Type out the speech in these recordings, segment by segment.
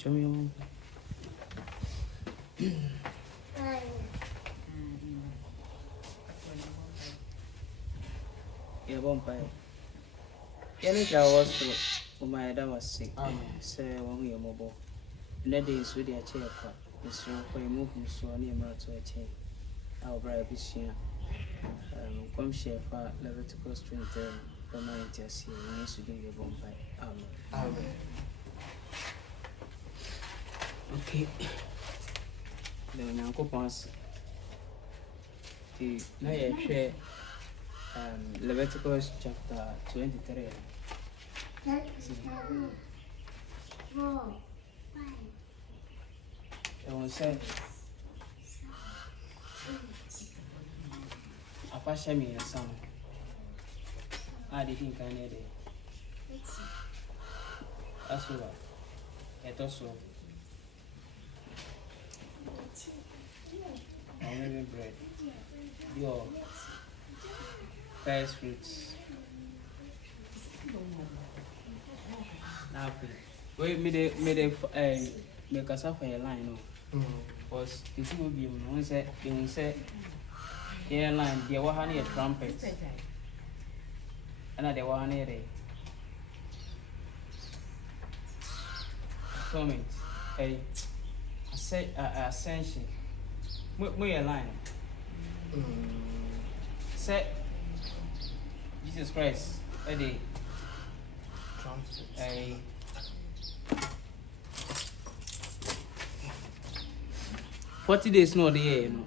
Show me one. Yeah, bumpire. Any was my dad was sick. Say, one year mobile. And that day is with their chair. It's for a move from so near to a chair. Our bride this year. Come share for leveticus 20 from my interest here. We need to do your bumpire. Amen. Okay. The Uncle Pons. Now you share Leviticus chapter 23. I will say, I fashion me a son. I didn't kind of day. That's all. It also. Unleavened bread. Your first fruits. Now, wait, make us up a line. Because this will be one set, they will say, airline, they were honey a trumpet. And they were honey a comment. I say, ascension. Muy line. Say Jesus Christ, a day. 40 days no the year, no.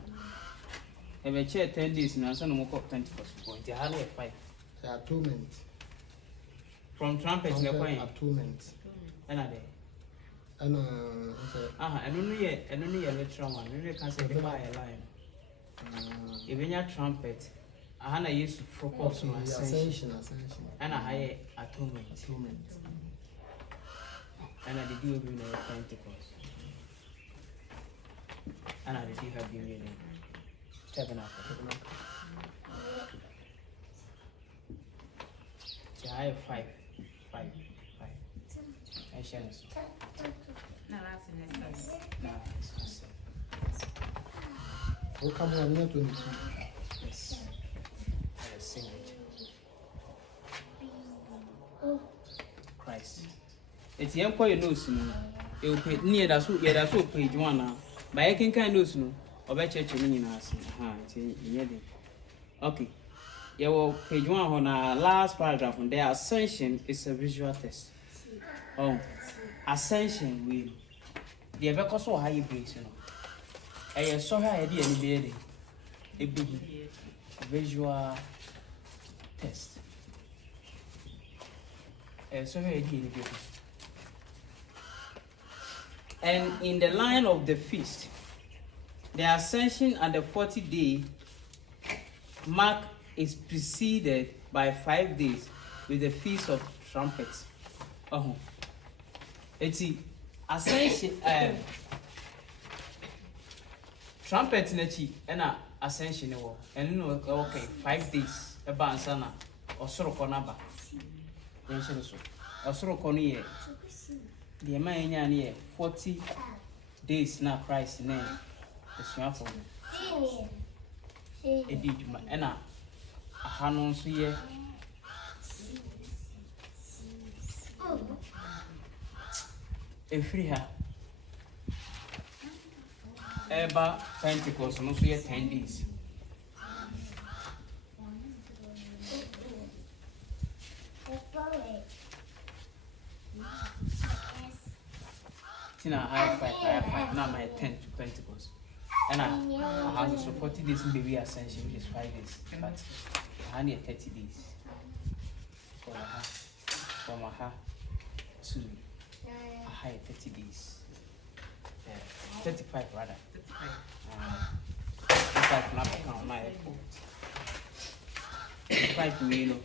If a chair 10 days, and some more 20%. You have 5. Atonement. From trumpet to the point. Atonement. Another day. I don't know yet. I don't know yet. Let's one. We can say goodbye a line. Even your trumpet, I used to focus on ascension. And I hire atonement. And I did you bring a Pentecost. And I did you have been reading tabernacle. I have 5. I shall. No, that's Oh, come on, not 22. Yes. I sing it. Christ. It's the employer knows no. It will pay near that's what page 1 now. But I can kind of no. Or by church in us. Okay. Yeah, well, page 1 on our last paragraph on their ascension is a visual test. Oh, ascension will. The ever so high breaks, you know. I saw her idea in the a big visual test. I saw her idea in the and in the line of the feast, the ascension at the 40-day mark is preceded by 5 days with the feast of trumpets. It's ascension. Trumpet in the chi and ascension and no okay 5 days a bansana or sort of naba. Or sort of year. The man year 40 days now Christ name the swamp for a did and a hanon so ye a free her. Ever Pentecost, no so 10 days. Tina, I have 5. Now my 10 to Pentecost. And I have to 40 days in baby ascension, which is 5 days. But I need 30 days. From a half to a high 30 days. 35 rather. 35 not account my 5 million.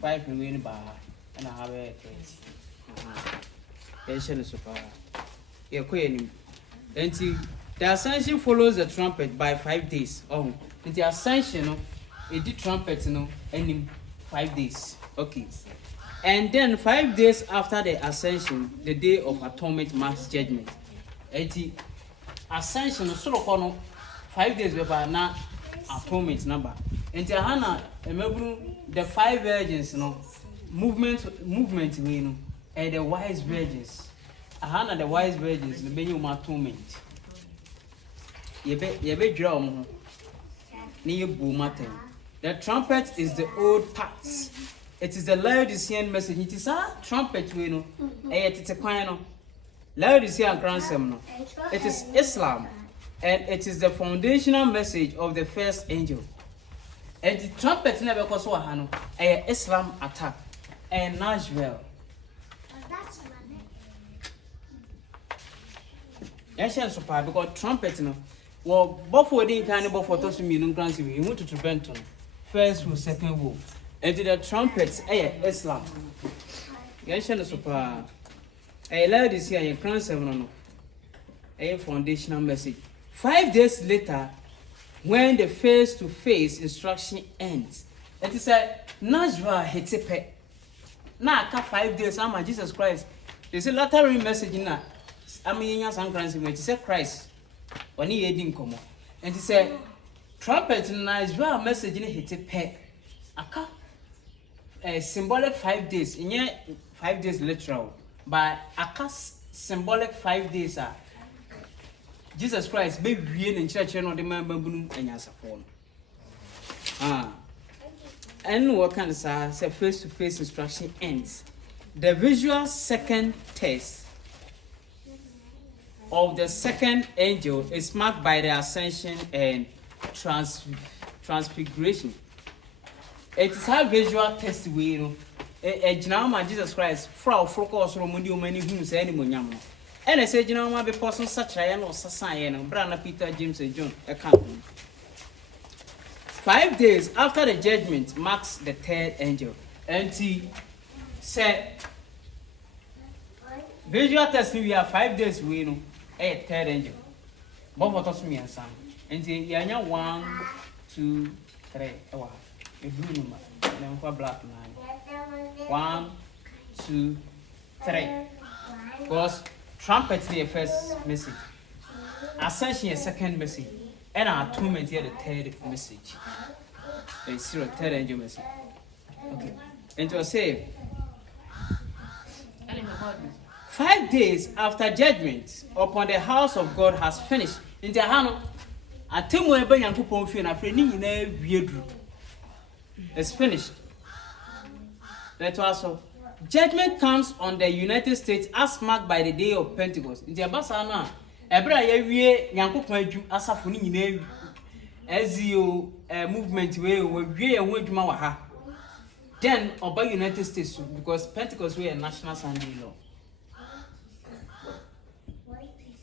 5 million bar and I have a 20. Super. The ascension follows the trumpet by 5 days. The ascension, it did trumpet, in 5 days. Okay. And then 5 days after the ascension, the day of atonement marks judgment. Eti ascension so no 5 days before na atonement number. Enti hana emebunu the 5 virgins no movement we no and the wise virgins. Hana the wise virgins no be you atonement. Yebe dra omo ni yebu maten. The trumpet is the old pact. It is the Laodicean message. It is a trumpet we know. It is a no. Laodicean grandson no. It is Islam, and it is the foundational message of the first angel. And the trumpet never goes so hano. Islam attack and Nashville. Yes, super because trumpet no. Well, before they can before to me no grandson you want to Benton. First rule, second rule. And the trumpets, Islam. Yes, super. I allowed this here in Crown 7 a foundational message. 5 days later, when the face to face instruction ends, it is a Najwa Hetepe. Now, 5 days, I'm Jesus Christ. There's a latter message in that. I mean, yes, I'm granting it. It's a Christ. When he didn't come. And he said, trumpet Najwa message in Hetepe. Aka symbolic 5 days. In 5 days literal. But aka symbolic 5 days are Jesus Christ be real in church no the man babunu anyasa phone. And what can say face to face instruction ends. The visual second test of the second angel is marked by the ascension and transfiguration. It is a visual test we know. Jinama Jesus Christ, Frau Focus Romundi many who say any munyam. And I say Jinama be person such a no Sasayan, Brana Peter, James and John, a company. 5 days after the judgment marks the third angel. And he said visual test we have 5 days we know a third angel. Both of us me and Sam. And the Yanya 1, 2, 3. Oh, a blue number. Then for black 9. 1, 2, 3. Because trumpet is the first message, ascension is second message, and atonement here the third message. It's the third angel message. Okay. And to say 5 days after judgment upon the house of God has finished. In the Hano, a temo ebe Yankupon fi na freni nyina wiedru. It's finished. Let us also. Judgment comes on the United States as marked by the day of Pentecost. In the Abasana, Ebra Yawie Yankupon adwum asafo ni nyina ezio movement we wie ehun adwuma wa ha. Then oba United States because Pentecost we a national Sunday law.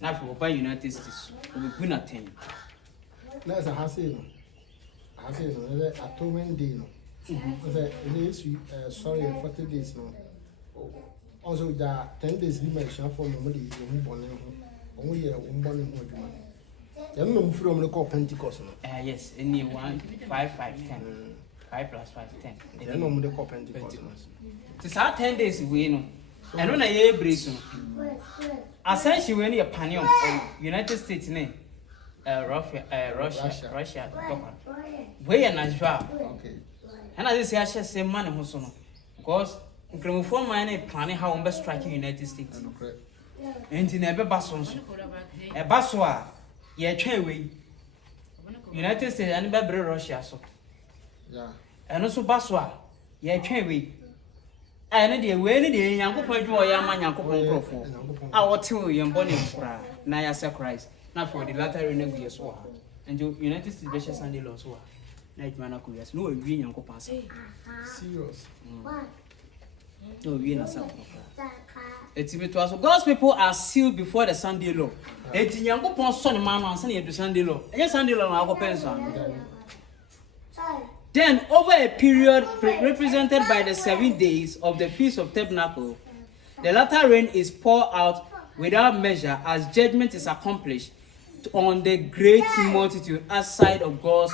Now for oba United States we be na 10. Na asa hase no the atonement day no. Say sorry 40 days no. Also da 10 days dimension for no dey ehun bone ho. Omo ye ehun bone ho adwuma. Dem no mfiri omo call Pentecost no. Yes, any 1 5 5 10. 5 plus 5 10. Dem no mo dey call Pentecost. It's 10 days we know. And when I hear brace no. Ascension when you panion United States name Russia we are Najwa. Okay. And I say I shall say money who because Grammophone mine planning how on best striking United States. And in a basons a baswa ye train way United States and Baby Russia so. Yeah. And also baswa ye train way. And the way the young point you are young Yankopon. Our 2 young bonnie for Naya Christ. Not for the latter renewal as well. And you United States Bishop Sunday laws were night manakuas. No, we young copas. Serious. No, we are not. It's God's people are sealed before the Sunday law. It's young upon Sunday Mama and Sunday to Sunday law. Yes, Sunday law, our pension. Then, over a period represented by the 7 days of the Feast of Tabernacle, the latter rain is poured out without measure as judgment is accomplished on the great multitude outside of God's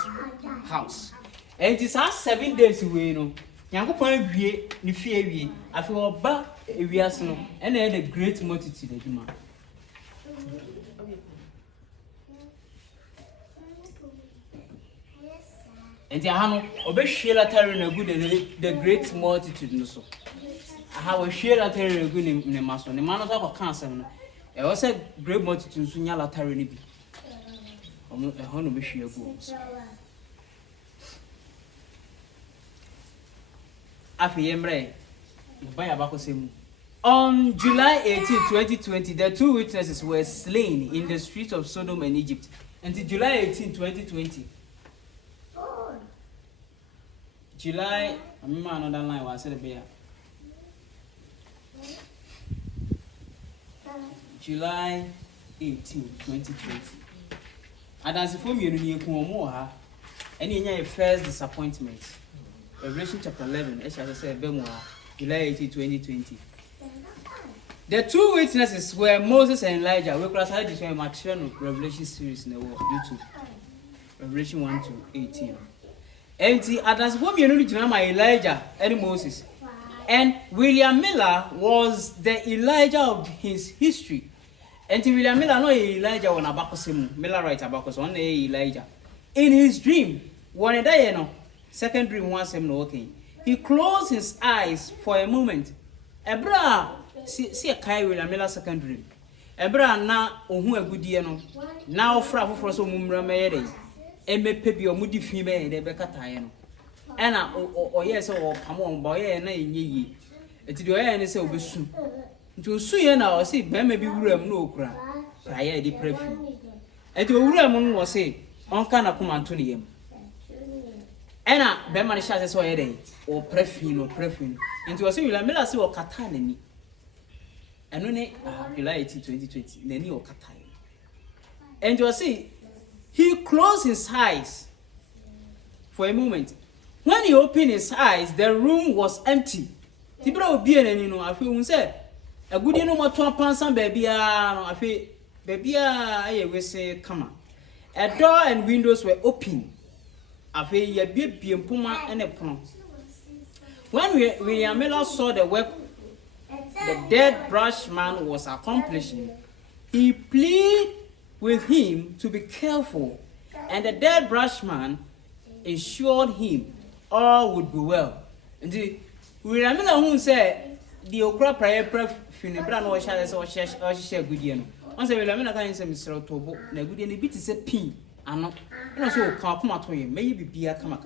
house. And it is our 7 days we know. Nyankopɔn wie ne fie wie afi oba ewiase no ena the great multitude adwuma enti aha no obehwie latare na good the great multitude no so aha we hwie latare na good ne maso ne ma no so akọ asem no e wo say great multitude so nya latare ne bi omo e ho no behwie agu afi yemre baya bakosemu. On July 18, 2020, the two witnesses were slain in the streets of Sodom and Egypt. Until July 18, 2020. July, I remember another line where I said it. July 18, 2020. And as if we knew any first disappointment. Revelation chapter 11, as I said, July 18, 2020. The two witnesses were Moses and Elijah. We classified this one in Revelation series in the world, YouTube. Revelation 1 to 18. And the others whom you know Elijah and Moses. And William Miller was the Elijah of his history. And William Miller no Elijah on Abakosemu. Miller writes Abakos on Elijah. In his dream, one day second dream once him no okay. He closed his eyes for a moment. Ebra see a Kai William Miller second dream. Ebra na ohu agudie no. Na ofra foforo so mumra meyere. Emepe bi omudi fi me de bekataye no. Ena oye se o pamo mba oye na enyeyi. Eti de oye ne se obesu. Nti osu ye na o se be ma bi wuram na okura. Praye di prefi. Eti owuram no o se onka na komanto ne yam. Ena be ma ne sha se oye den. O prefi no. Nti o se William Miller se o kata na ni. Eno ne July 18, 2020 na ni o kata. And you see he closed his eyes for a moment. When he opened his eyes, the room was empty. Tibra obi enani no afi un say agudi no moto pansan baby no afi baby aye we say kama. A door and windows were open. Afi ye bie mpoma ene pon. When William Miller saw the work the dead brush man was accomplishing, he pleaded with him to be careful, and the dead brush man assured him all would be well. And the William Miller who said the okra prayer finibra no share good year. Once William Miller can say Mr. Tobo, na good year bit is a pin. And no so come at him, maybe be a come.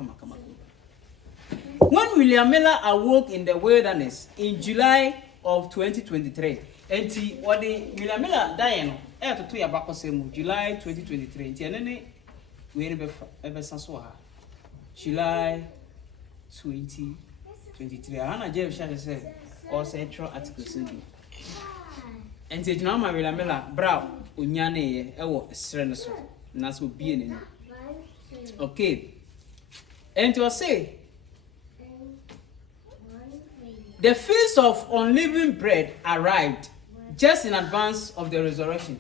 When William Miller awoke in the wilderness in July of 2023, and what the William Miller died to ya bakosemu July 2023 nti enene we ebe sanso ha July 2023 ana Jeff Shaw say all central articles in nti ejina ma William Miller bra onya ne ye ewo esre ne so na so bie ne. Okay, and to say the feast of unleavened bread arrived just in advance of the resurrection.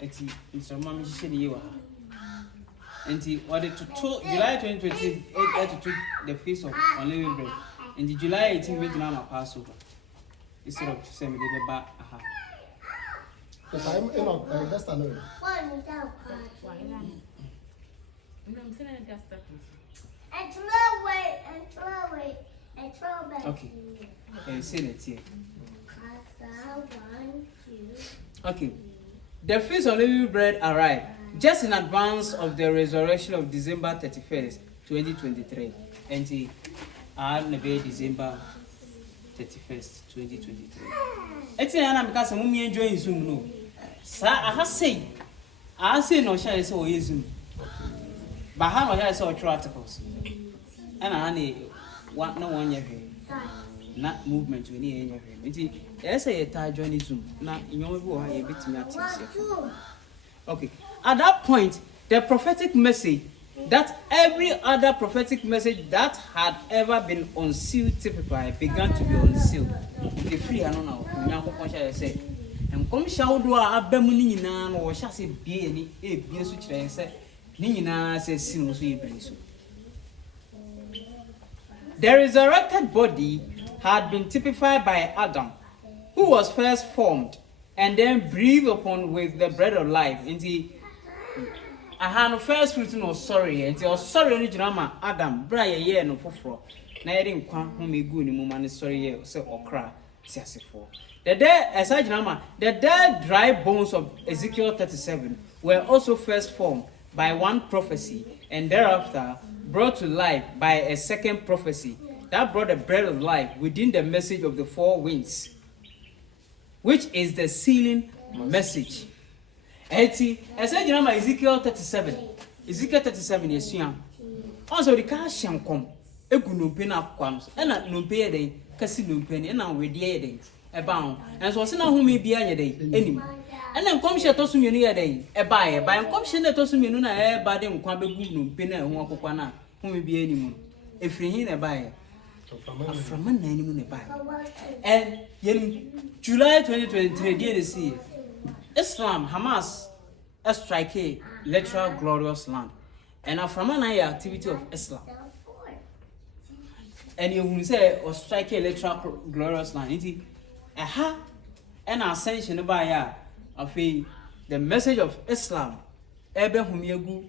Eti Mr. Mami shede yewa. Enti order to July 2020 to the feast of unleavened bread. And July 18 we na Passover. Instead of say me dey ba Because I'm in that's the no. Okay. Say it here. Okay. The feast of unleavened bread arrived just in advance of the resurrection of December 31st, 2023. And the December 31st, 2023. It's an because I'm enjoying Zoom. No, sir, I say no share so Zoom. But how much I saw two articles. And I no one year. Not movement to any area. Yes, I join Zoom. Now, you know, a bit me. Okay. At that point, the prophetic message that every other prophetic message that had ever been unsealed typically began to be unsealed. The free and now, I say, and come shall do a bemunina or shall say be any a beer switch I say, Nina says, Sinos, we bring so. The resurrected body had been typified by Adam, who was first formed and then breathed upon with the bread of life. I had no first fruit no sorry, and I was sorry only drama Adam, Brian, yeah, no for. Na yɛde nkwa home gu ne mu ma ne sɔre yɛ sɛ ɔkra tiasefo. The dead, as I remember, the dead dry bones of Ezekiel 37 were also first formed by one prophecy and thereafter brought to life by a second prophecy that brought the bread of life within the message of the four winds, which is the sealing message. Eti, as I remember Ezekiel 37 is young. Also the car sham come. Egu numpe na kwams ena numpe ye den kasi numpe ni ena wedi ye den eba ho enso se na home bia ye den enim ena nkomhye tosu mienu ye den eba ye ba nkomhye na tosu mienu na eba de nkwa begu numpe na ho akokwa na home bia enim efiri hin na eba ye aframa na enim na eba and yen July 2023 dey see Islam Hamas strike a literal glorious land and aframa na activity of Islam. And you will say, or strike a literal glorious land. It aha, and ascension by the message of Islam, Ebe Humiegu,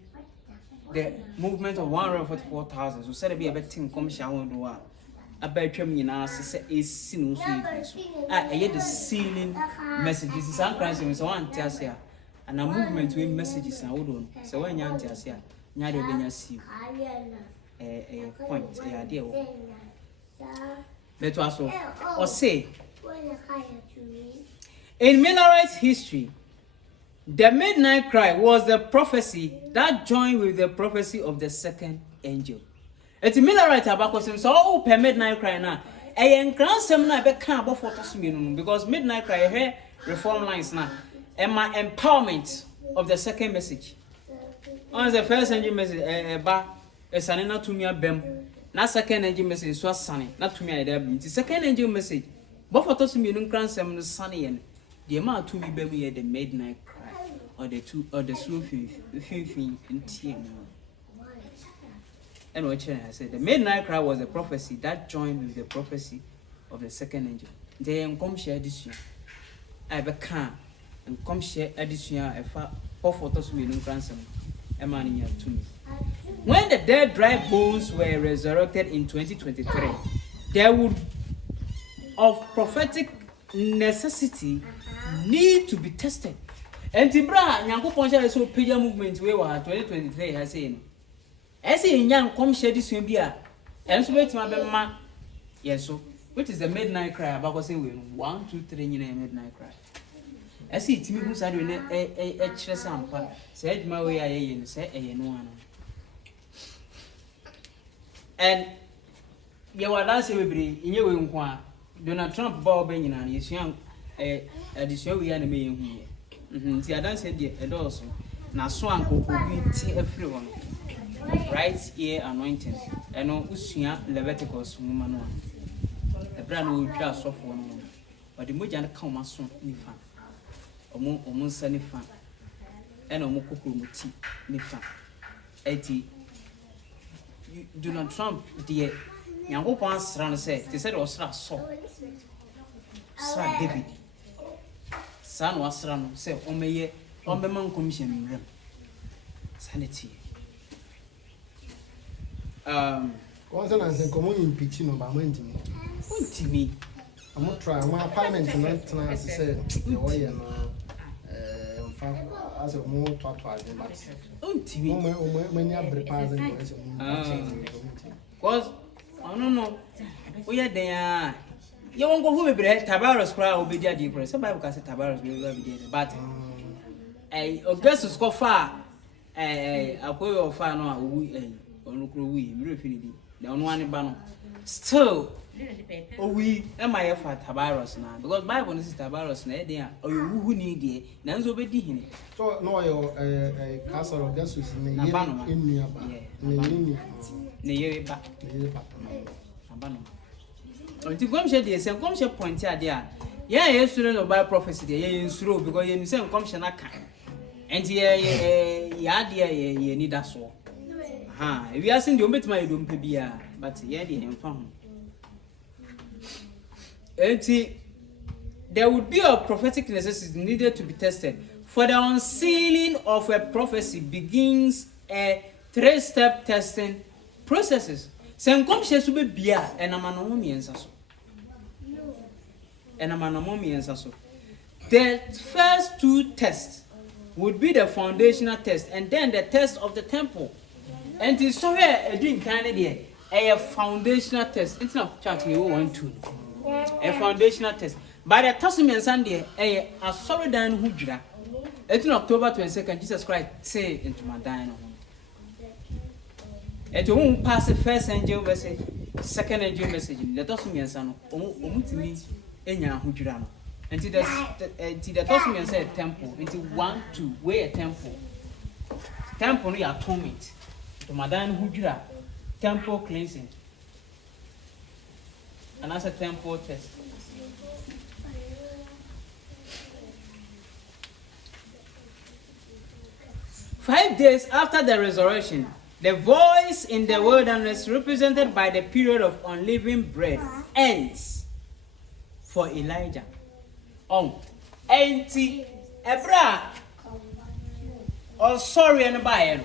the movement of 144,000. So said to be a betting commission do a bedroom in us is sin. I hear the sealing messages. Some crimes in one tells here, and a movement with messages and hold on. So when you tells here, neither when you see. A point, a idea. Let us or say in Minaret's history, the midnight cry was the prophecy that joined with the prophecy of the second angel. It's Minaret abakosim so oh per midnight cry now. A grand na be kan about photos because midnight cry here reform lines now. And my empowerment of the second message. On the first angel message, Esanena to me a bem. Na second angel message was sunny, not to me a deb. The second angel message. But for those me no cransem the sunny and the amount to me baby the midnight cry or the two or the swooping in tear. And what I said the midnight cry was a prophecy that joined with the prophecy of the second angel. They come share this year. I become and come share this year a far for those me no cransem. Emmanuel to me. When the dead dry bones were resurrected in 2023, there would, of prophetic necessity, need to be tested. And Tibra, Yanko Poncha, so Pedia movement, we were 2023, has seen. As in young come share this swim and so wait my bema. Yes, so which is the midnight cry about saying 1, 2, 3 in midnight cry. I see Timmy who's had a chesampa, said my way I say a no one. And you were last everybody in your own Donald Trump Bob Benyon is young a show we enemy here. See, I don't say the also. Now, swan could be everyone. Right here anointing. And no Usia leveticus woman. A brand new dress of one. But the Mujan come as soon ni fan. Omo sani fan. And omo kuku muti ni fan. 80 Donald Trump, dear, young open strand said, they said was so. Sir David. Son was run, say, on me, on the man commission room. Sanity. Once and as a common pitching of Amantin. To me, I'm not trying my parliament tonight, as I said, the way and as a more twat, but to me, when you have prepared because I don't know. We are there. You won't go home with Tabaros crowd will be there. Different. Somebody can say Tabaros will be there, but Augustus go far. I go far now. We really the only one still. Oh, we am I for Tabaros now because Bible is Tabaros na there. Or you who need it. Nanzo be dihin. So no, your castle of Augustus in near back. To come share this and come share point here. Yeah, yes, student of Bible prophecy, yeah, through because you say come share not kind. And yeah, dear, you need that so. Ha, if you are saying you met my room, but yeah, the infant. There would be a prophetic necessity needed to be tested. For the unsealing of a prophecy begins a 3-step testing processes. Senkom shesu be bia enamanomo miensa so. Enamanomo miensa so. The first 2 tests would be the foundational test and then the test of the temple. And it's so here a doing kind of a foundational test. It's not church we want to. A foundational test. By the Testament Sunday, a sorry dan hujra. It's in October 22nd, Jesus Christ say into my dying home. And to whom pass the first angel message, second angel message, the Testament son, omutimi enya hujra. Until the Testament said temple, into 1, 2, where a temple. Temple no atonement. To my dying hujra, temple cleansing. And that's a temple test. Five days after the resurrection, the voice in the wilderness, represented by the period of unleavened bread, ends for Elijah. Enti Ebra. Sorry, and by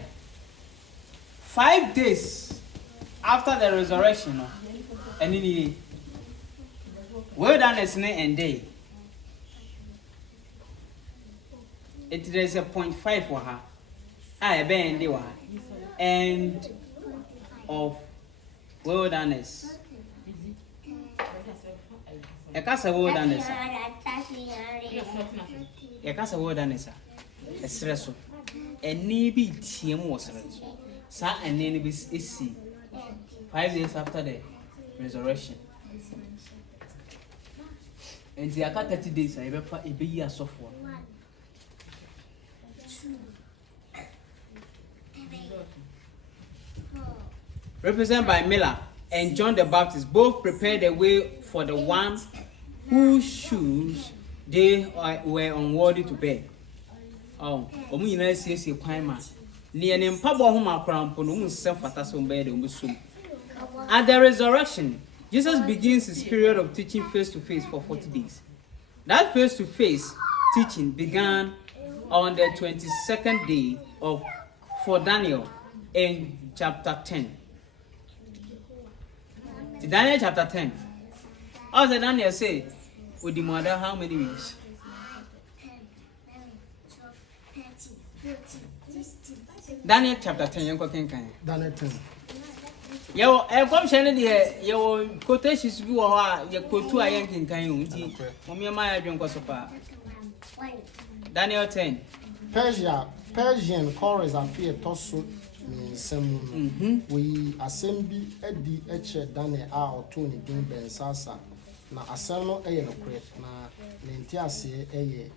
5 days after the resurrection, and in the wilderness and day, it is a 0.5 for her. I been the end of wilderness. A casa wilderness. A casa wilderness. A stressful. A needy team was sat and then is see 5 days after the resurrection. And the 30 days I ever a be year software. Represented by Miller and John the Baptist, both prepared the way for the one whose shoes they were unworthy to bear. At the resurrection, Jesus begins his period of teaching face to face for 40 days. That face to face teaching began on the 22nd day for Daniel in chapter 10. Daniel chapter 10. How does Daniel say? With the mother, how many weeks? 10. Daniel chapter 10. Daniel 10. Yo, come shine the your quotations you are your quote I yanking can you? Mummy, drink was Daniel 10. Persian chorus and fear tosso. We assembly Eddie Eche Dane or Tony Game Ben Sasa. Now a sermon a no crate, na Nentiasi a din.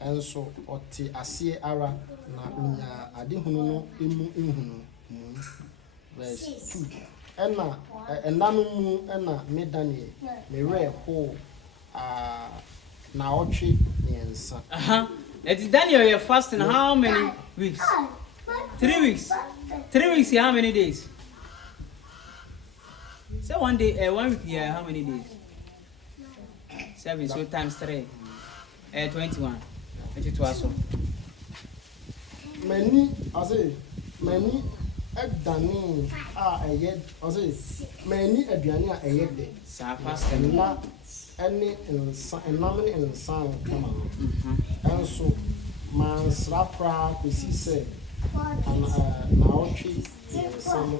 And so, or T. Asie Ara, na Unya Adihuno Imu verse 2. Enna, and Namu Enna Medani, me rare ho Naochi Niensa. It's Daniel, you're fasting how many weeks? 3 weeks. 3 weeks here, how many days? So 1 day, 1 week here, how many days? 7, so times 3. 21. 22 also. Many, I say, many at Dani are a yet, I say, many at Diana a yet day. Fast and not any and nominee and sign come on. And so, man's rapra, we see say. And now she some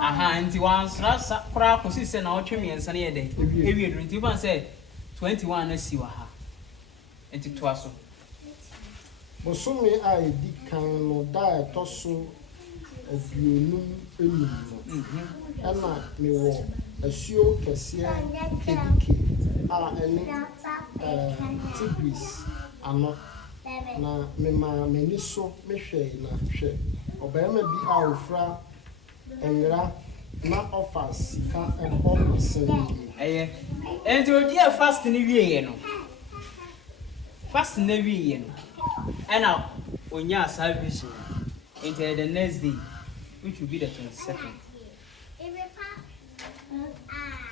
and once that's crap position now trim and sunny day. If you drink, you can say 21 as you are. And it was so. But soon may I can no die tosso of you and not me walk a show Cassia KDK. Any Tigris are not. Na me ni so me hwe na hwe obema bi a ofra enra na offer sika e bomb send eh enti odi a fast ni wieye no fast na wieye no and onya salvation into the next day which will be the 22nd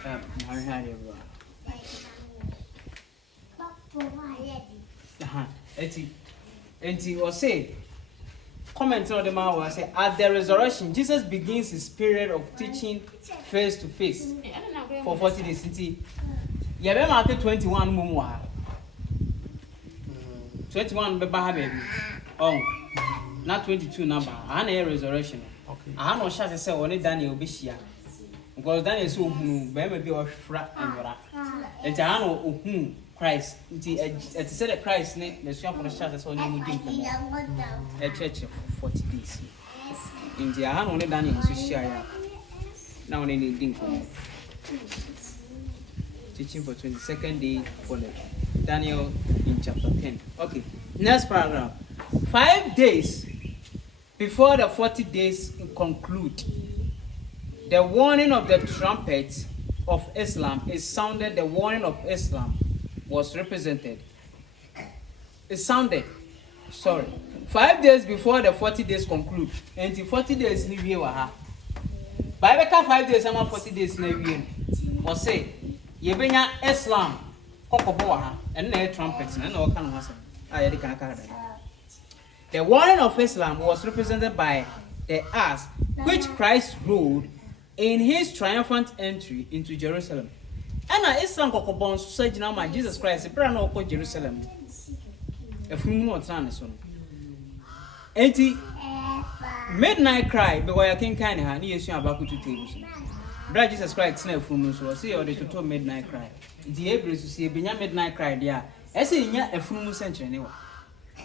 Mary had it. Enti or say comment on the man will say at the resurrection Jesus begins his period of teaching face to face for 40 days. Enti you be mark 21 mumu ha 21 be ba baby oh not 22 number and a resurrection okay I no sure say only Daniel be shia because Daniel so hunu be maybe o hwra anwra enti I no ohun Christ nti it said that Christ ne the sure for the church so only mudi for a church for 40 days nti I no only Daniel so shia ya na only need for teaching for 22nd day for Daniel in chapter 10. Okay, next paragraph. 5 days before the 40 days conclude, the warning of the trumpet of Islam is sounded. The warning of Islam was represented. It sounded. Sorry. 5 days before the 40 days conclude. Until 40 days ni wie wa ha. By 5 days ama 40 days na wie. Was say yebenya Islam kokobo wa ha and na trumpet na o kan ho asem aye de kan ka. The warning of Islam was represented by the ass which Christ rode in his triumphant entry into Jerusalem. And Islam kokobo so sagina ma Jesus Christ bra na okọ Jerusalem. Efunu no tran so. Enti midnight cry because you can kind ha na yesu abaku to table so. Bra Jesus Christ na efunu so say o de to midnight cry. The Hebrews to see benya midnight cry there. Ese nya efunu century ne wa.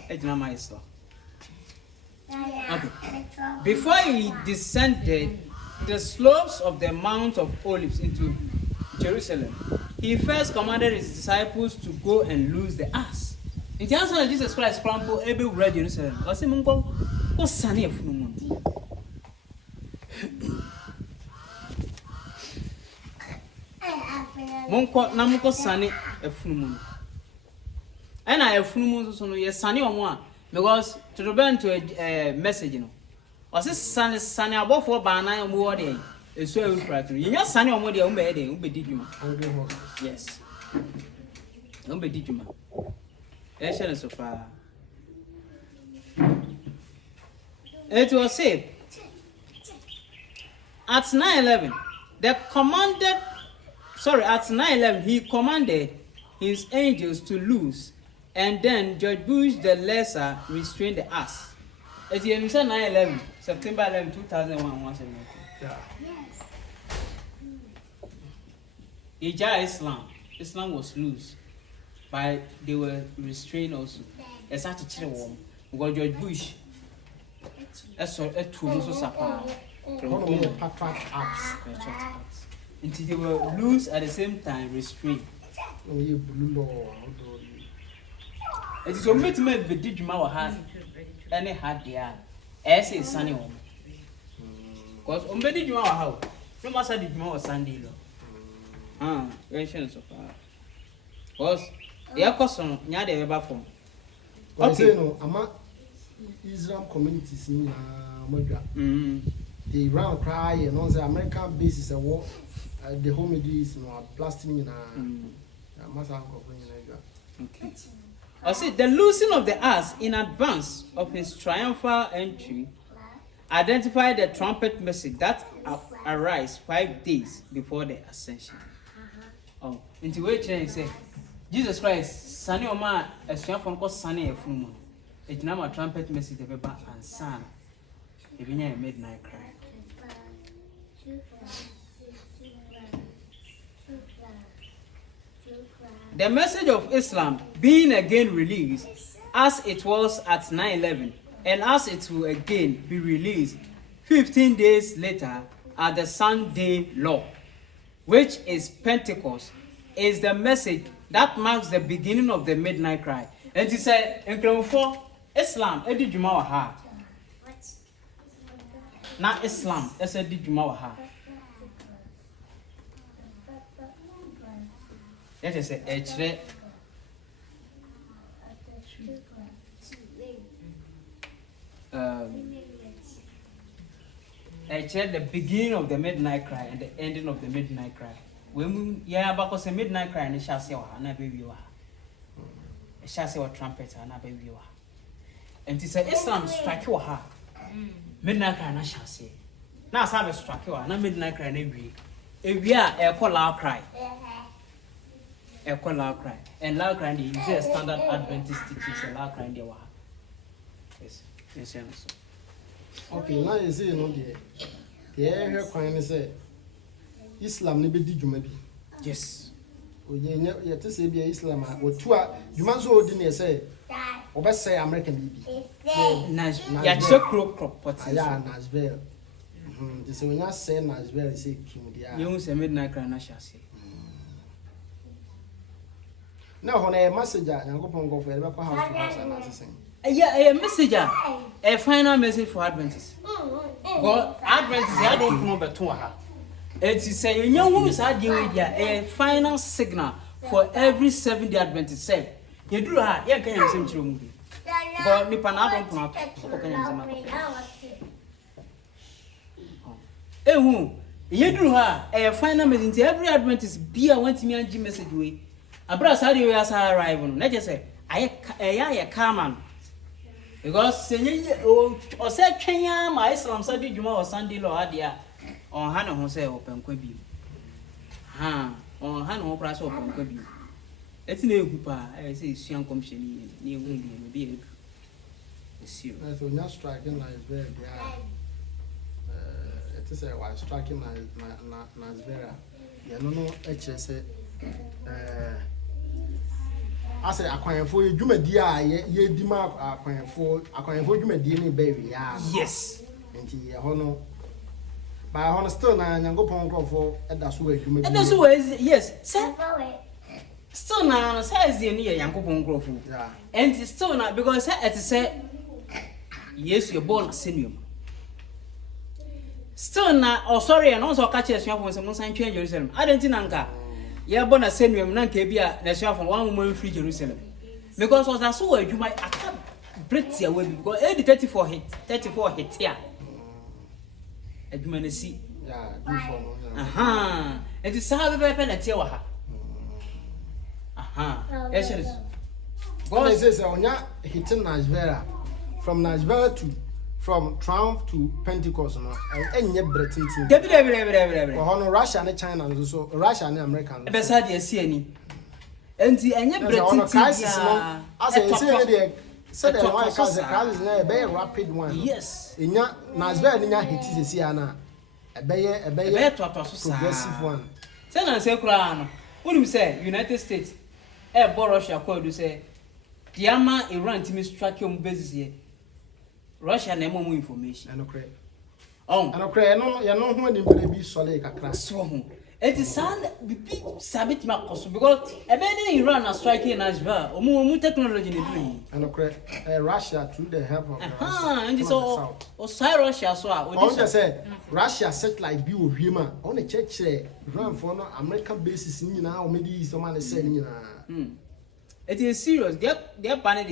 Ejina ma Islam. Okay. Before he descended the slopes of the Mount of Olives into Jerusalem, he first commanded his disciples to go and loose the ass. In the answer of Jesus Christ, crumble everywhere Jerusalem. I say, Mungo, go sunny of Numun. Munko, Namuko sunny of Numun. And I have Numun, so yes, sunny or one. Because to return to a message, you know, or this sunny above for banana and more day is so refractory. You know, sunny or more day, did you? Yes. Don't be did you, man. So far. It was said at 9:11, at 9:11, he commanded his angels to loose. And then Judge Bush the Lesser restrained the ass. At the end of 9/11, September 11, 2001, once again. Yes. Islam was loose, but they were restrained also. It's such a chill warm. Because Judge Bush, that's a tool also suffer. Until they were loose at the same time, restrained. It is only to make the Digima has any hard there. As is sunny home. Because Umbedi Juma how? No master Digima or Sunday. Mention so far. Because the Akoson, Yade ever from. Okay, no, I'm Islam communities in Moga. The round cry and on the American basis, a war, the home is blasting in a master of okay. I said the loosing of the ass in advance of his triumphal entry identified the trumpet message that arise 5 days before the ascension. Oh, into which he say Jesus Christ, Sunny Oma, a from called Sunny a full. It's now a trumpet message the paper and son. Even a midnight cry. The message of Islam being again released as it was at 9/11 and as it will again be released 15 days later at the Sunday Law, which is Pentecost, is the message that marks the beginning of the midnight cry. And he said, in Islam, Edi Juma wa ha. Not Islam, it's Edi Juma wa ha. That is a the beginning of the midnight cry and the ending of the midnight cry. When yeah, because a midnight cry and shall say, na baby you are. A shall say what trumpet and a baby you are. And it's a Islam strike you her. Midnight cry and shall say. Now, Sabbath struck you, and midnight cry and every. If we are a call loud cry. A call loud cry. And loud cry, you say a standard Adventist teaches a loud cry in the war. Yes, yes, yes. Okay, now you see, you know, the air crying say Islam never did you maybe. Yes. You to say be Islam or two. You must hold in say, or best say American baby. Yeah, so crop, but yeah, Nashville. This when I say Nashville, say King. You say midnight cry, and shall say. Now, when a messenger, and go for the house and assassin. Yeah, a messenger, a final message for Adventists. God, Adventists, I don't know but to her. It is saying, you know, a final signal for every 7-day Adventist. Say, you do her, you can send to movie. God, Nipan, you do her a final message. Every Adventist be a 1 million message way. A brass how do you as I arrive on? Let us say, I come on. Because saying, or said Kenya, my Islam Sunday Juma or Sunday Law, dear, or Hannah Jose open Quabi. Ha, or Hannah Price open Quabi. It's no Hooper, I say, young commission near Windy, be a serious. So now striking like very it is a while striking Nasvera. You know, HS. I say, acquire for you, dear, ye demark acquire for you, dear baby. Yes. And he honor by honestone and go pong for that's where you may. And that's where, yes, sir. Still now, says the near Yanko Pongro. And it's still not because it said, yes, you're born a senior. Still not, oh, sorry, and also catch us from some sign change Jerusalem. I don't think. Yeah, born a senior, Nankabia, the chef for 1 woman free Jerusalem. Because as I saw you might Brits away because 34 hit here. As you may see. Aha, it is how the penalty. Aha, yes, God says, on ya hitting Nashville from Nashville to from Trump to Pentecost, and yet Britain. Russia and China, and also Russia and America. Beside the CNE. And the Britain crisis, as I said, the white house is a very rapid one. Yes, in ya Nashville, in ya hit is a progressive one. Send and say, Crown. What do you say? United States, Russia, called you say, Diama Iran to me struck your basis here. Russia never more information. I know cray. Oh, I know cray. No, you know when you be solid a class. So, it is sound sabit Marcos because a man in Iran are striking as well. Or more technology in the dream. I know cray. Russia through the help of and it's all Russia. So I just said Russia satellite view of human on the church run for no American bases in now, maybe someone is saying, it is serious. They're panel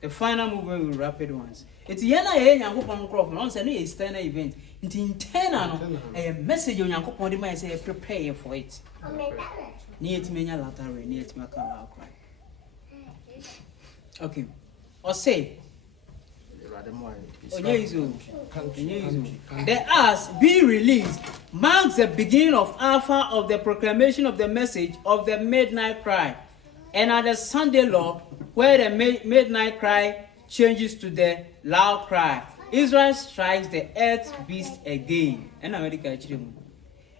the final movement with rapid ones. It's Yana Yankopon crop, once a new Stena event. It's internal a message on Yankopon might say, prepare for it. Near to me, Latare, near to my car. Okay. Or say, the as being released marks the beginning of Alpha of the proclamation of the message of the midnight cry, and at the Sunday law, where the midnight cry changes to the loud cry. Israel strikes the earth beast again. And America actually.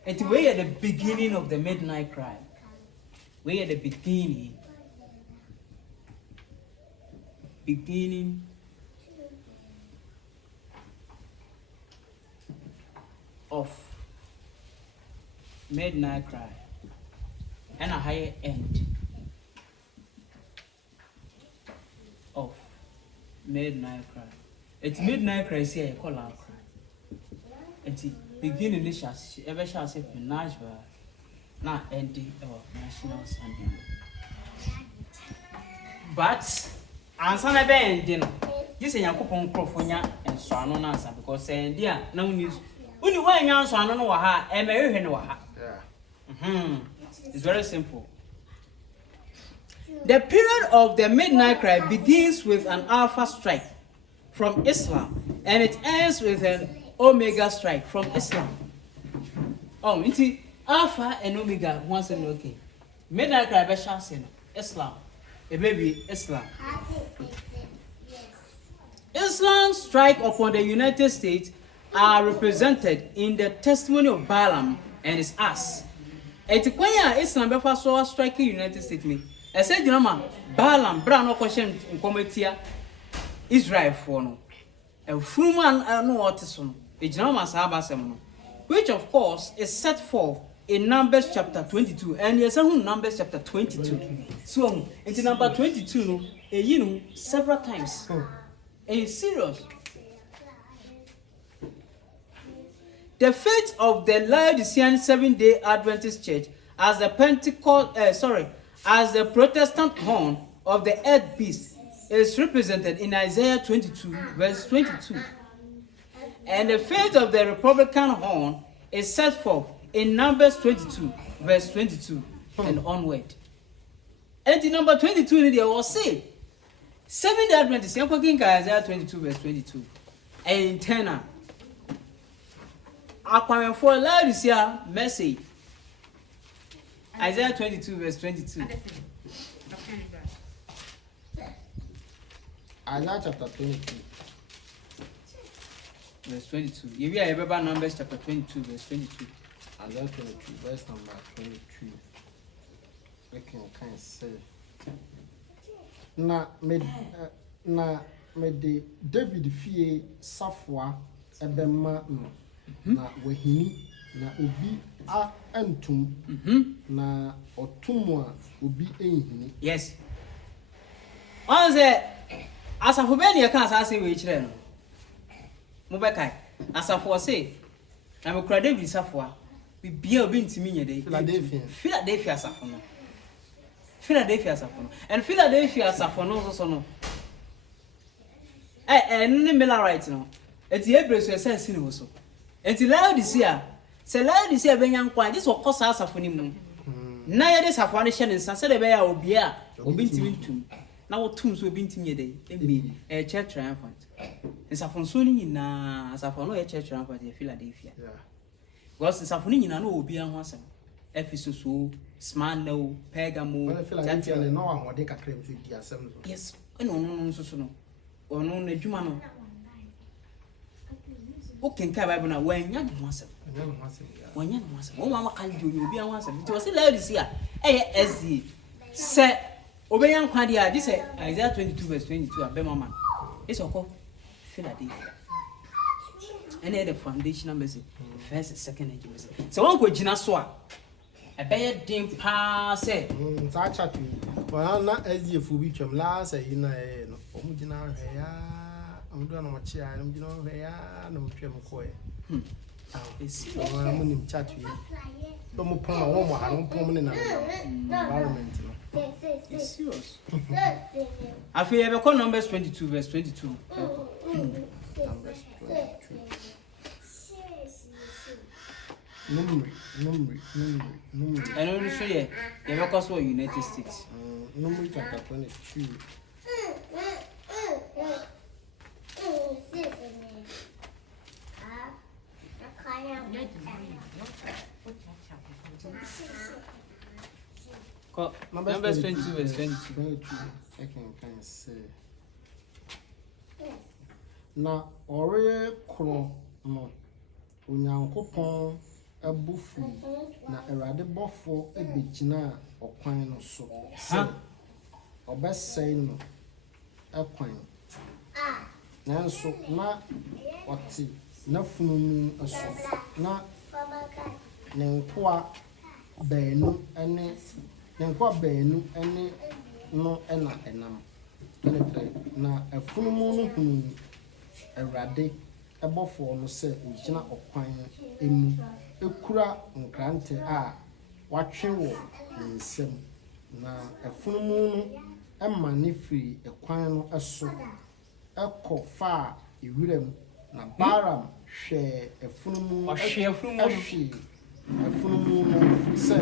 And we at the beginning of the midnight cry. We at the beginning. Of midnight cry. And a higher end of midnight cry. It's midnight cry, say, I call out cry. It's beginning this ever shall say Nashville, now ending our national Sunday. But, answer my band, you know, this is a couple of Profonia and so on answer because saying, dear, no news. Only one answer, I don't know what and Mary Henoa. It's very simple. The period of the midnight cry begins with an alpha strike from Islam and it ends with an omega strike from Islam. Oh, it's alpha and omega once and okay. Midnight cry be shasin Islam. A baby Islam. Islam's strike upon the United States are represented in the testimony of Balaam and his ass. Eti kwanya Islam be fa so strike United States me. I said ma Balaam bra no question nkometia Israel for no. A fruman no what so no. E jinama sa abasem no. Which of course is set forth in Numbers chapter 22 and yes Numbers chapter 22. So into number 22 no you know several times. It's serious. The fate of the Laodicean Seventh-day Adventist Church as the as the Protestant horn of the earth beast is represented in Isaiah 22 verse 22. And the fate of the Republican horn is set forth in Numbers 22 verse 22 and onward. And in number 22 there was say Seventh-day Adventist Isaiah 22 verse 22 and internal Aquarium for Laodicea message. Isaiah 22 verse 22. Isaiah chapter 22 verse 22. If you remember Numbers chapter 22 verse 22. Isaiah 22 verse number 22. We can say. Na me de David fie safwa ebema no. Na wahini na obi a entum na otumwa obi enhini. Yes. On say asafo be ne ka asase we kire no. Mo be kai asafo say na me kura David safwa bibia obi ntimi nye de Philadelphia asafo no. Philadelphia asafo no. And Philadelphia asafo no so no. Ni Millerite no. Eti Hebrews sense ni wo so. Enti Laodicea, se Laodicea benya nkwa, this will cause asafo ni mu. Na ye de safo ne hye ne nsa se de be ya obi a, obi ntimi ntum. Na wo tum so obi ntimi ye de. Embi church triumphant. Nsafo nso ni nyina, asafo no ye church triumphant ye Philadelphia. Yeah. Because nsafo ni nyina no obi an ho asem. Ephesus so, Smyrna, Pergamo, Philadelphia ne no ahode kakra mfi di asem. Yes, no nso so no. Ono na dwuma no. Okay, Bible na wanya no asem. Wanya no asem. O mama kan di obi an asem. Nti o se Laodicea SD. Se obeya nkwa dia, this Isaiah 22 verse 22 abema man. It's okay. Philadelphia. And the foundational message, first, second, and message. So one go jina so a ebeye din pa say. Sa chat we. Well na SD fu bi twam la say na no. Omu jina hwe ya. Amdo na machi ya, amdo na hwe ya na mtwe mkoe. Esi o amu ni chat we. Do mo pon na wo mo ha no pon na environment no. It's serious. I feel you have Numbers 22 verse 22. Numbers 22. Number. I don't know you have cost for United States. Number chapter 22. Numbers 22 verse 22. I can say. Na ore kro no Onyankopon abufu na Awurade bofo ebegina okwan no so se obesai no akwan nanso na oti na fununu aso na nenkoa beenu ene no ena enam na afunumu no hunu Awurade ebofo no se ogina okwan emu ekura nkrante a watwe wo nsem na afunumu no ema ne firi ekwan no eso ekofa ewirem na Baram hwe afunumu ahwe ɛfunumu no sɛ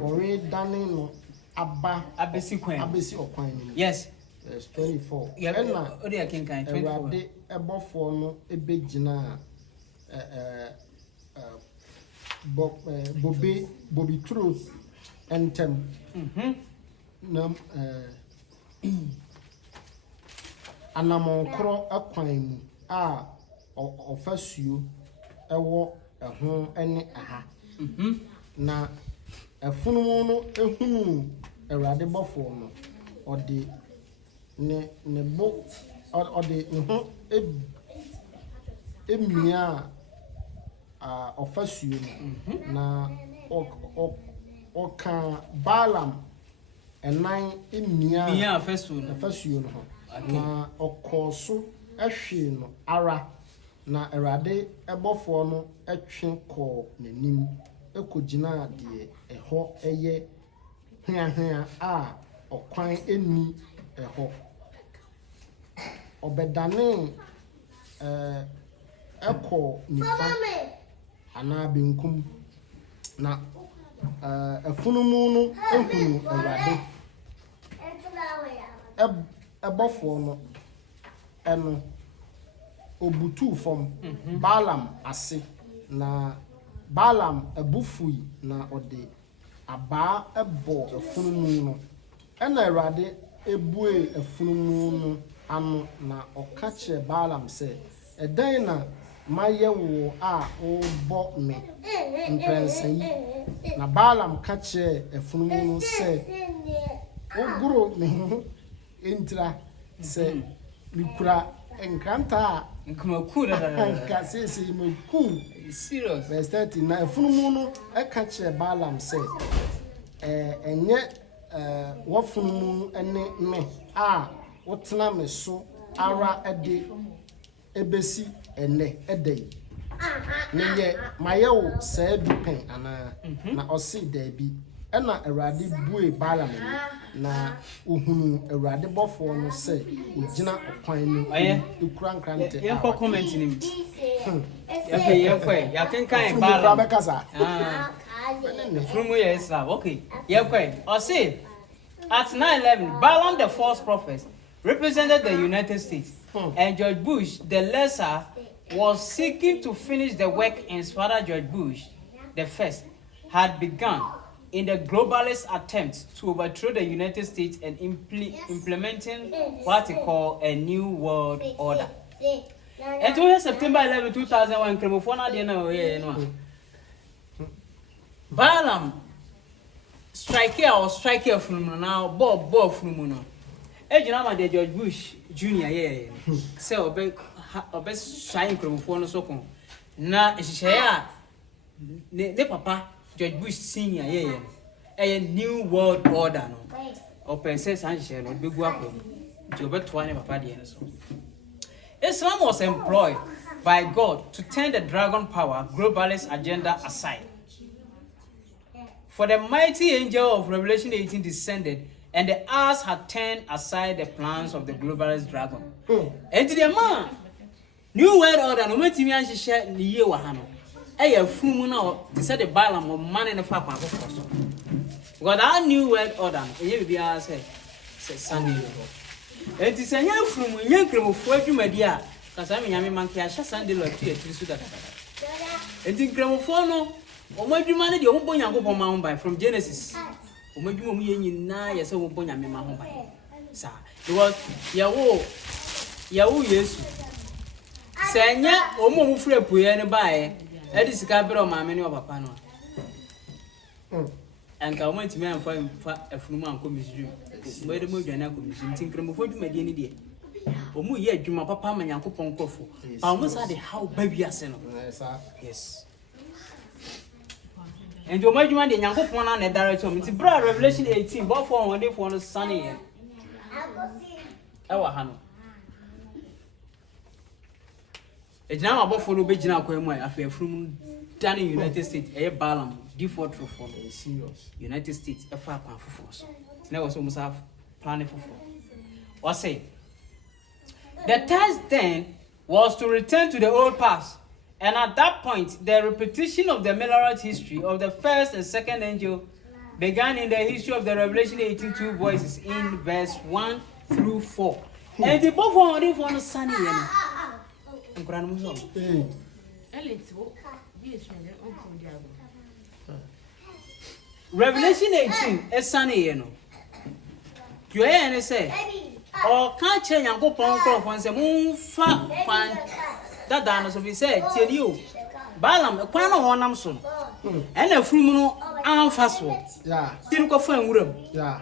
ɔre dane no aba abesi ɔkwan no yes. Yes, 24. Ɛna ɔde akenkan 24. Awurade ɛbɔfoɔ no ɛbɛgyina bobi turo ntɛm. Na anamɔnkorɔ ɛkwan mu a ɔfasuo ɛwɔ ɛho ɛne aha. Na ɛfunumu no ehunu Awurade bɔfoɔ no ɔde ne bo ɔde ne ho emia a ɔfasuo no na ɔka Balaam ɛnan emia afasuo no ho na ɔkɔɔ so ɛhwe no ara na Awurade ɛbɔfoɔ no ɛtwe kɔɔ n'anim ɛkɔgyina deɛ ɛhɔ ɛyɛ hweahwea a ɔkwan eni ɛhɔ ɔbɛdane ɛkɔ nifa anaa benkum na ɛfunumu no ehunu Awurade ɛbɔfoɔ no ɛno obutu fam Balaam ase na Balaam ɛbufui na ɔde abaa ɛbɔ ɛfunumu no ɛna Awurade ebue ɛfunumu no ano na ɔka kyerɛ Balaam sɛ ɛdan na mayɛ wo a wobɔ me mprɛnsa yi na Balaam ka kyerɛ ɛfunumu no sɛ wogoro me ho ntira sɛ mikura nkranta a nkumaku da nka sese maku serious verse 30 na ɛfunumu no ɛka kyerɛ Balaam sɛ ɛnyɛ wɔfunumu ɛne me a wotena me so ara ɛde ebesi ɛnɛ ɛdɛ ne yɛ mayɛ wo sɛ bi pɛn anaa na ɔse daabi ɛna Awurade bue Balaam na ohunu Awurade bɔfoɔ no sɛ ogyina ɔkwan no ekura nkrante yɛkɔ comment nim yɛkɔ yɛkenkan Balaam bɛkasa from where Islam okay yɛkɔ ɔse at 9/11 Balaam the false prophet represented the United States and George Bush the lesser was seeking to finish the work his father George Bush the first had begun in the globalist attempt to overthrow the United States and implementing what he called a new world order. And to September 11, 2001, Balaam strike from now, Bob from now. Ejinama de George Bush Jr. Say obe sign chromophone so kon. Na ehihya ne papa George Bush Senior a new world order no. Open says Sanchez no be go akọ. Ti obeto ane papa de so. Islam was employed by God to turn the dragon power globalist agenda aside. For the mighty angel of Revelation 18 descended and the earth had turned aside the plans of the globalist dragon. And the man, new world order, no matter me share the year wahano. A full now, they said the Balaam of man in the far part of God, our new world order, a be said Sunday. And it's a young from young cream of 40 media, because I'm a young man, Casha Sunday or 3 to and in gramophone, or my humanity, your own young mountain by from Genesis. Omajumo yenyi na yese wo bonya me ma ho ba sa because yawo Yesu senya omo mu fure puye ne bae e di sika bere o ma me ne o papa no anka omo ntimi anfa afunu anko misiri mo de mo dwana anko misiri tinkremo fo dwuma de ni de omo ye adwuma papa ma nyankopon krofo pa omo sa de how ba wi ase no yes. And you might demand the Yankopon and the direction. It's Revelation 18, but for one day for the sunny. Our hand. It's now about for the Bejina Quema affair from Danny United States, a Balaam, default for the serious United States, a far for force. Never so much have planning for. Or say, the task then was to return to the old past And at that point, the repetition of the Millerite history of the first and second angel began in the history of the Revelation 18:2 voices in verse 1 through 4. And the both one of the sunny. Revelation 18 is sunny, you know. You hear and say, or can't change and go pon once a moon fat pan. That dance of he said, tell you, Balam, a pan of Honamson, and a frumo and fast walk. Yeah. Didn't go for room. Yeah.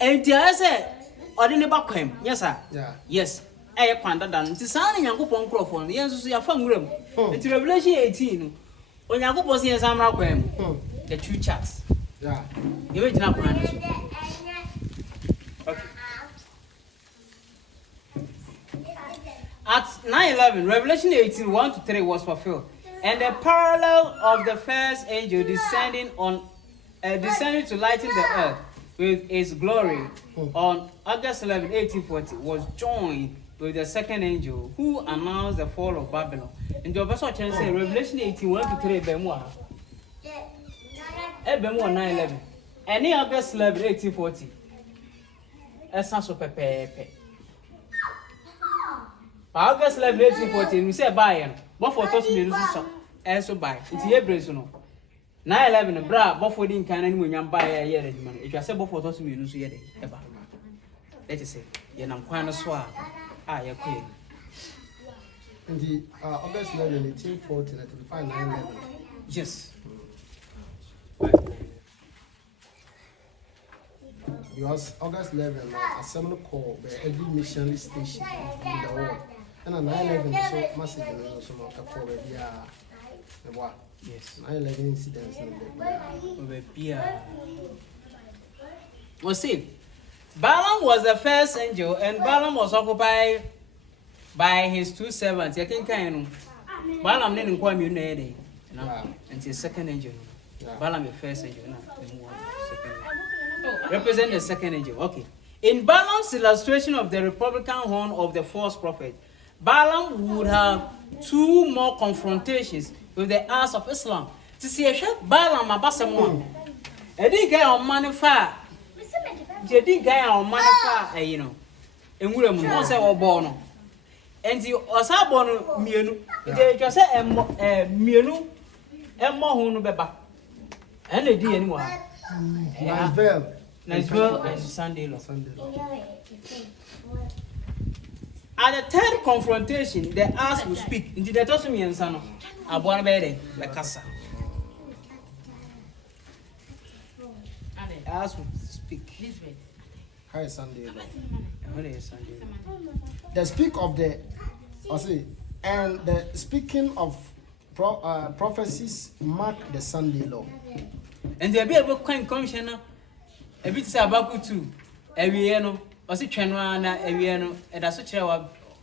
And I said, or didn't back him. Yes, sir. Yeah. Yes. A pan that done. It's sounding and go pon crop. Yes, you are from room. It's Revelation 18. When you go was here, some rock the two chats. Yeah. You wait now, okay. At 9:11, Revelation 18, 1-3 was fulfilled, and the parallel of the first angel descending to lighten the earth with its glory on August 11, 1840, was joined with the second angel who announced the fall of Babylon. And the Apostle can say Revelation 18, 1-3, Bemwa. Bemwa 9:11. And in August 11, 1840, essence of Pepe. August 11, 1814, we say buy, but for toss me, so buy. It's here, Brazil. 9:11, bra, but for the cannon when you buy a year, if you say, but for toss me, you see it. Let us say, and I'm quite a swab. Ah, you're queen. And the August 11, 1840, that we find 9:11. Yes. Because August 11, a seminar call by every missionary station in the world. And a 9/11 so massive and so much for the what? Yes. 9/11 incidents in the well, see, Balaam was the first angel, and Balaam was occupied by his two servants. I think Balaam didn't come in there, and his second angel. Balaam the first angel, represent the second angel. Okay. In Balaam's illustration of the Republican horn of the false prophet, Balaam would have two more confrontations with the acts of Islam. To see a shot, Balaam Abasamon. A big guy on manifest. A big guy on manifest, you know. And we are say or born. And you also born Mienu. They just say Mienu and Mohunu Beba. And they did anyone. Niceville and Sunday law. At the third confrontation, the ass will speak. Indeed, that also means son. I want to like Casa. The ass will speak. Hi, Sunday. Sunday. The speak of the, I say, and the speaking of prophecies mark the Sunday law. And there be a book commissioner. A bit say about too. Every year, no. Was it Chenwana, every year, no. And that's what you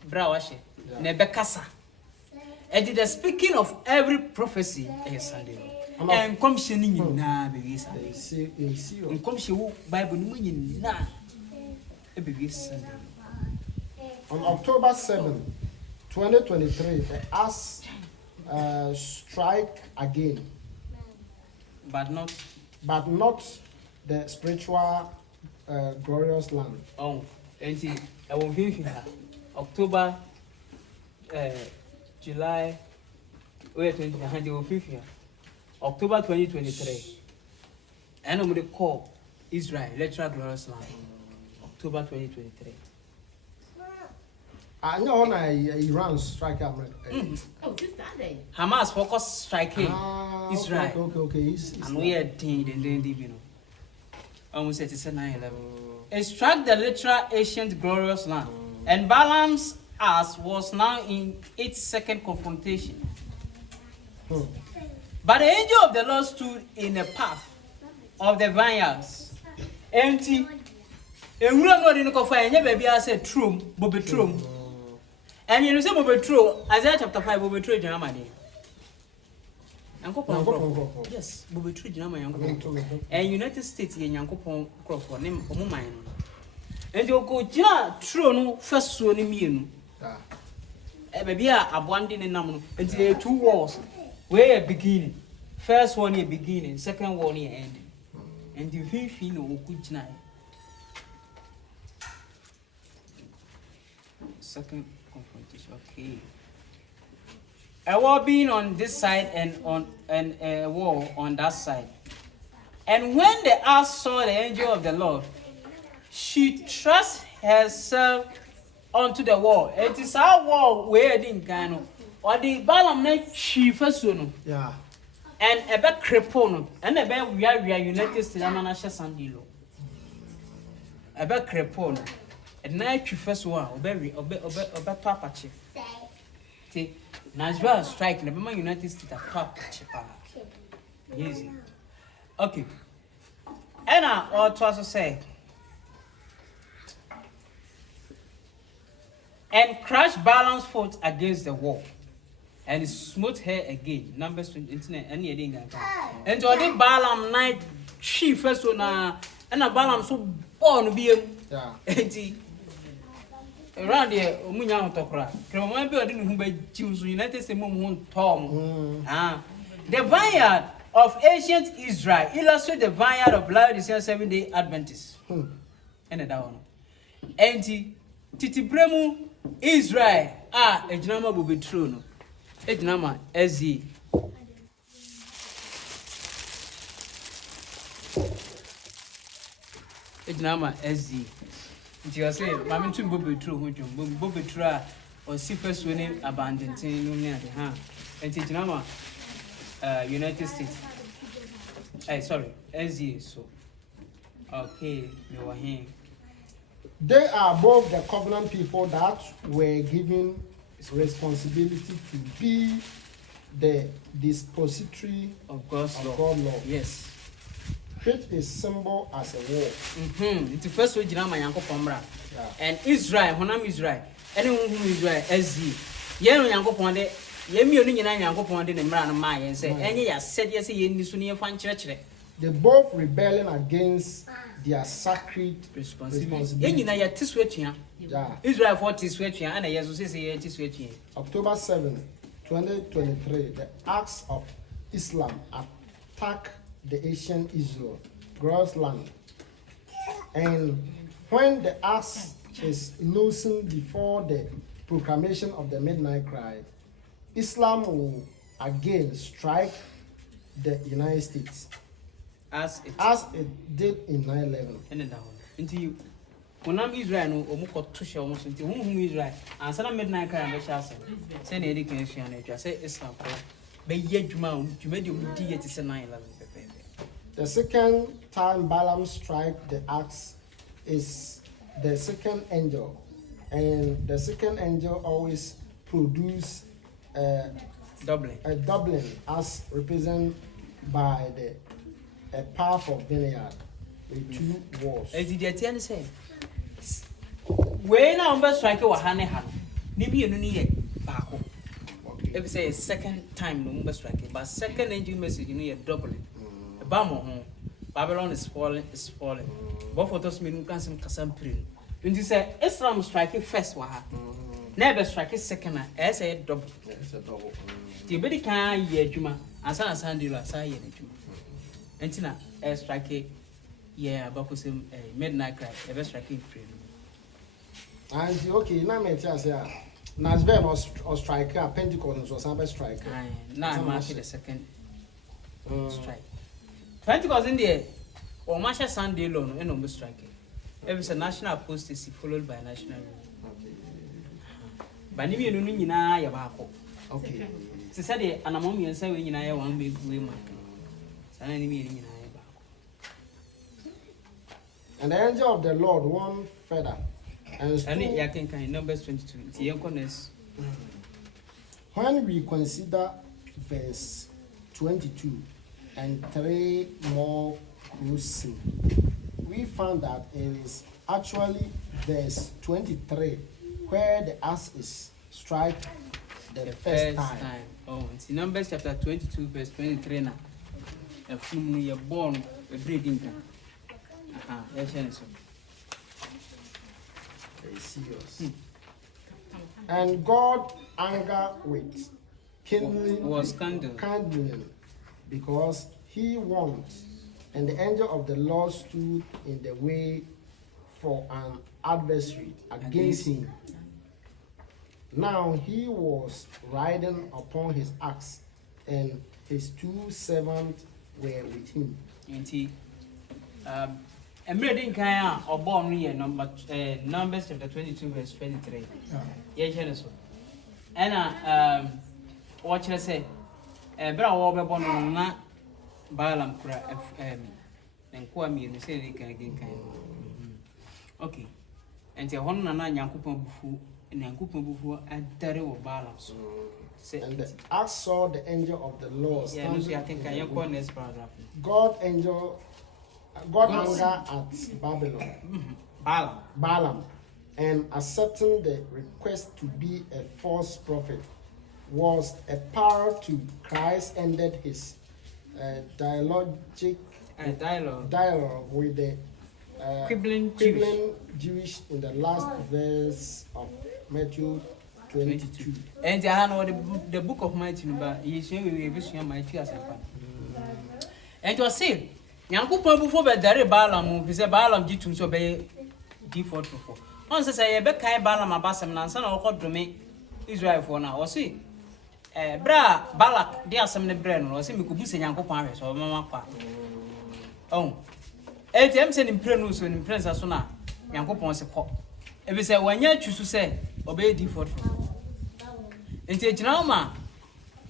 Brawashi. Nebekasa. And the speaking of every prophecy is Sunday. And commissioning in na baby Sunday. And commission Bible meaning na a baby Sunday. On October 7, 2023, the ass strike again. But not the spiritual glorious land. Oh, and see, I will be here. October, July, wait, 20, October 2023. And I'm going to call Israel, literal glorious land. October 2023. I know on Iran strike America. Oh, just that day. Hamas focus striking Israel. Okay. And we are dead and then you know. Almost it's 9/11. It struck the literal ancient glorious land, and Balaam's ass was now in its second confrontation. But the angel of the Lord stood in the path of the vineyards, empty. And we are not in the coffee. And baby, I said, "True, Bobby, true." And you say, "Bobby, true." Isaiah chapter 5, Bobby, true, Germany. Yes, Bobby, true, Germany. And United States, Yankopon crop for name or mine. And you go, Jina, true, no, first one in me. maybe a abandon in nam until 2 walls. Where a beginning. First one here beginning, second one here ending. And you feel no good night. Second confrontation. Okay. A wall being on this side and on a wall on that side. And when the ass saw the angel of the Lord, she thrust herself onto the wall. It is our wall where didn't kind of or the Balaam neck she first one. Yeah. And a back crepon and a back we are United States Amanasha Sandilo. A back crepon. And night you first one, Oberry, Papachi. Najwa strike, the Mama United States a Papachi. Easy. Okay. Anna or to say. And crashed Balaam's foot against the wall. And he smote her again. Numbers 20, internet, any thing. And to the Balaam night, she first one, and a Balaam so born be a around here, Munya Tokra. Remember, I didn't know Jews United States Tom. The vineyard of ancient Israel illustrates the vineyard of Laodicean 7-day Adventists. And a down. And Titi Bremu Israel, a Jinama will be true. A Jinama, Ezi. A Jinama, Ezi. You say, Mammy to Bobby True, which Bobby Tra or Sifas winning abandoned near the hand. And Jinama, United States. Sorry, Ezi. So, okay, you are here. They are both the covenant people that were given responsibility to be the dispository of God's law. Yes. Which is symbol as a war. It's the first way Jinama Yanko Pomra. And Israel, Honam Israel, anyone who Israel, SZ. Yen Yanko Ponde, Yemi Yanko Ponde, and Mran Maya, and say, any as said yes, in this Sunia fan church. They both rebelling against their sacred responsibility. Israel 40 sweating, and I also say sweating. October 7, 2023, the acts of Islam attack the ancient Israel, God's land. And when the axe is loosened before the proclamation of the midnight cry, Islam will again strike the United States. As it did in 9/11. Until you, when I'm Israel, no, Omuko Tusha almost until whom Israel, and some midnight cry and the chassis. Send education, I say Islam. But yet, you made your deity to 9/11. The second time Balaam strike the axe is the second angel, and the second angel always produce a doubling as represented by a powerful vineyard with 2 walls. As the Etienne said, when I'm strike or Hanehan, Nibi and Nini Bako. If you say a second time, no strike, but second angel message, you need a doubling. Babylon is falling, Both of those men can some Casamprin. When you say Islam strike first, never strike second, as a double. The baby can't hear Juma, as I Sandy last I hear Juma. And Tina, a strike, Bakus midnight cry, ever striking free. And okay, now me tell you, Nasbel or striker, Pentecost was some striker. Now I'm marking the second strike. Pentecost in there, or Masha Sunday alone, and no striking. It was a national apostasy followed by national. But if you know, you know, okay. She said, and among you and say, you know, one big woman. And the angel of the Lord won further. And I can Numbers 22. When we consider verse 22 and 3 more closely, we found that it is actually verse 23 where the axe is struck the first time. Oh, it's Numbers chapter 22, verse 23 now. A few years born a breeding time. Yes, very serious. And God anger with kindling, because he won, and the angel of the Lord stood in the way for an adversary against him. Now he was riding upon his axe, and his 2 servants were with him. I'm reading Kaya or born here, Numbers chapter 22, verse 23. Yeah, so. And what I say, Bra born na Balam cra and Kwame, you say they can again. Okay. And the one and Yankupa Bufu and Yankupa Bufu and Terry balance. And the axe saw the angel of the Lord. Yeah, I think I am going this paragraph. God anger at Balaam, and accepting the request to be a false prophet was a power to Christ ended his dialogue with the quibbling Jewish in the last verse of Matthew 22. And I know the book of Matthew, but you see, we will Matthew as a part. And to say, Yankupa before the Balaam, visit Balaam G2 so be default for. Once I say, Becca Balaam, a bassam, and son of God to make Israel for now, or see. Bra Balak, dear some of the brain, or see me could be saying Yankupa or Mamma. Oh, ATM sending prenus and princess Sona, Yankupa support. If it's a 1 year choose to say, obey default. Into Janama,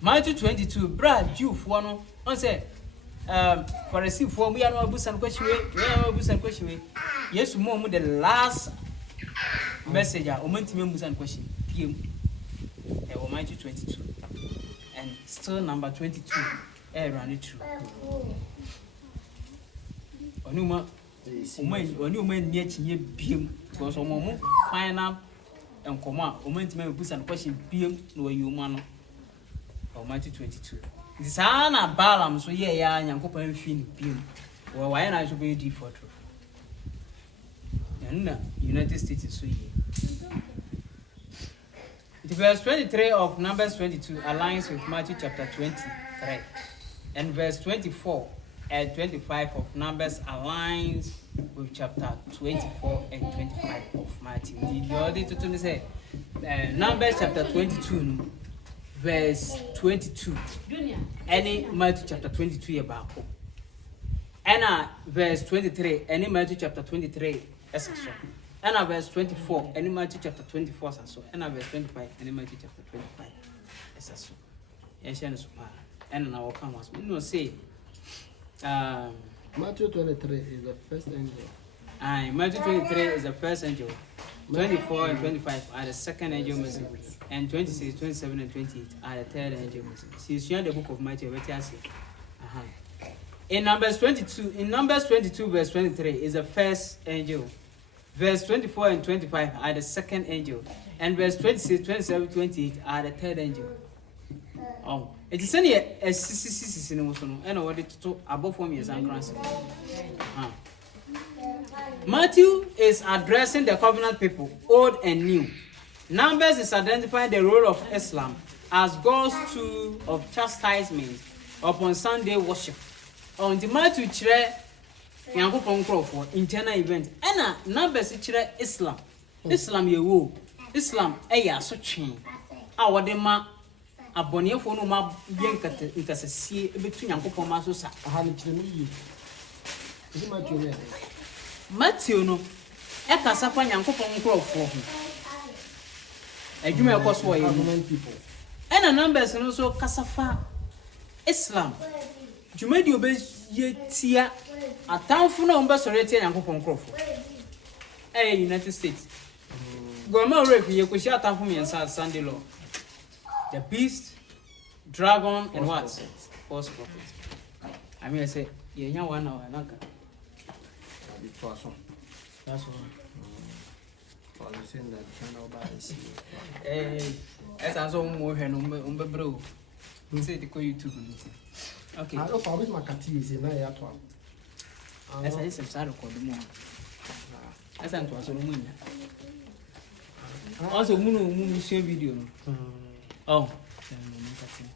Matthew 22, Brad, Jew for one say. For a sea for we are no boost and question, we are no boost and question. Yes, more the last messenger, Omentimum and question, PM, Matthew 22, and still number 22, run it through. Onuma, when you mean yet ye PM, because on final and comma, Omentimum boost and question, PM, no you man, Matthew 22. The son of Balaam, so yeah, young couple and fin beam. Well, why not to be default? And United States is so ye. The verse 23 of Numbers 22 aligns with Matthew chapter 23, and verse 24 and 25 of Numbers aligns with chapter 24 and 25 of Matthew. The other to say Numbers chapter 22. Verse 22. Any Matthew chapter 22 about. And verse 23. Any Matthew chapter 23 as so. And verse 24. Any Matthew chapter 24 as so. And verse 25. Any Matthew chapter 25 as so. Yes, and now come once. No say. Matthew 23 is the first angel. Matthew 23 is the first angel. 24 and 25 are the second angel message. And 26, 27, and 28 are the third angel message. Since you are the book of Matthew, what you say? In Numbers 22, verse 23 is the first angel. Verse 24 and 25 are the second angel. And verse 26, 27, 28 are the third angel. Oh, it is only a CCC in and what it to above 4 years and grants. Matthew is addressing the covenant people, old and new. Numbers is identifying the role of Islam as God's tool of chastisement upon Sunday worship. On the Matthew chire Yankopon for internal event. And Numbers chire Islam. Islam yewo. Islam eya so twen. A wode ma abonefo no ma yenkata nkasese ebetu Yankopon ma so sa. Aha ni chire mi. Is Matthew there? Matthew no e kasa fa Yankopon nkrofo ho. Adwuma ekoso wa people. And Numbers no so kasa fa Islam. Jumedi obe yetia atamfo na omba sore tia Yankopon nkrofo. United States. Goma rep ye ko shi atamfo me nsa Sunday law. The beast, dragon, and what? False prophet. I mean, I say, you know, 1 hour, not that's all. As I saw more than bro. Say the YouTube. Okay. I don't know my cat is in my at one. As I said, sorry for the moon. As I was a moon. Also, moon show video. Oh, then we make a thing.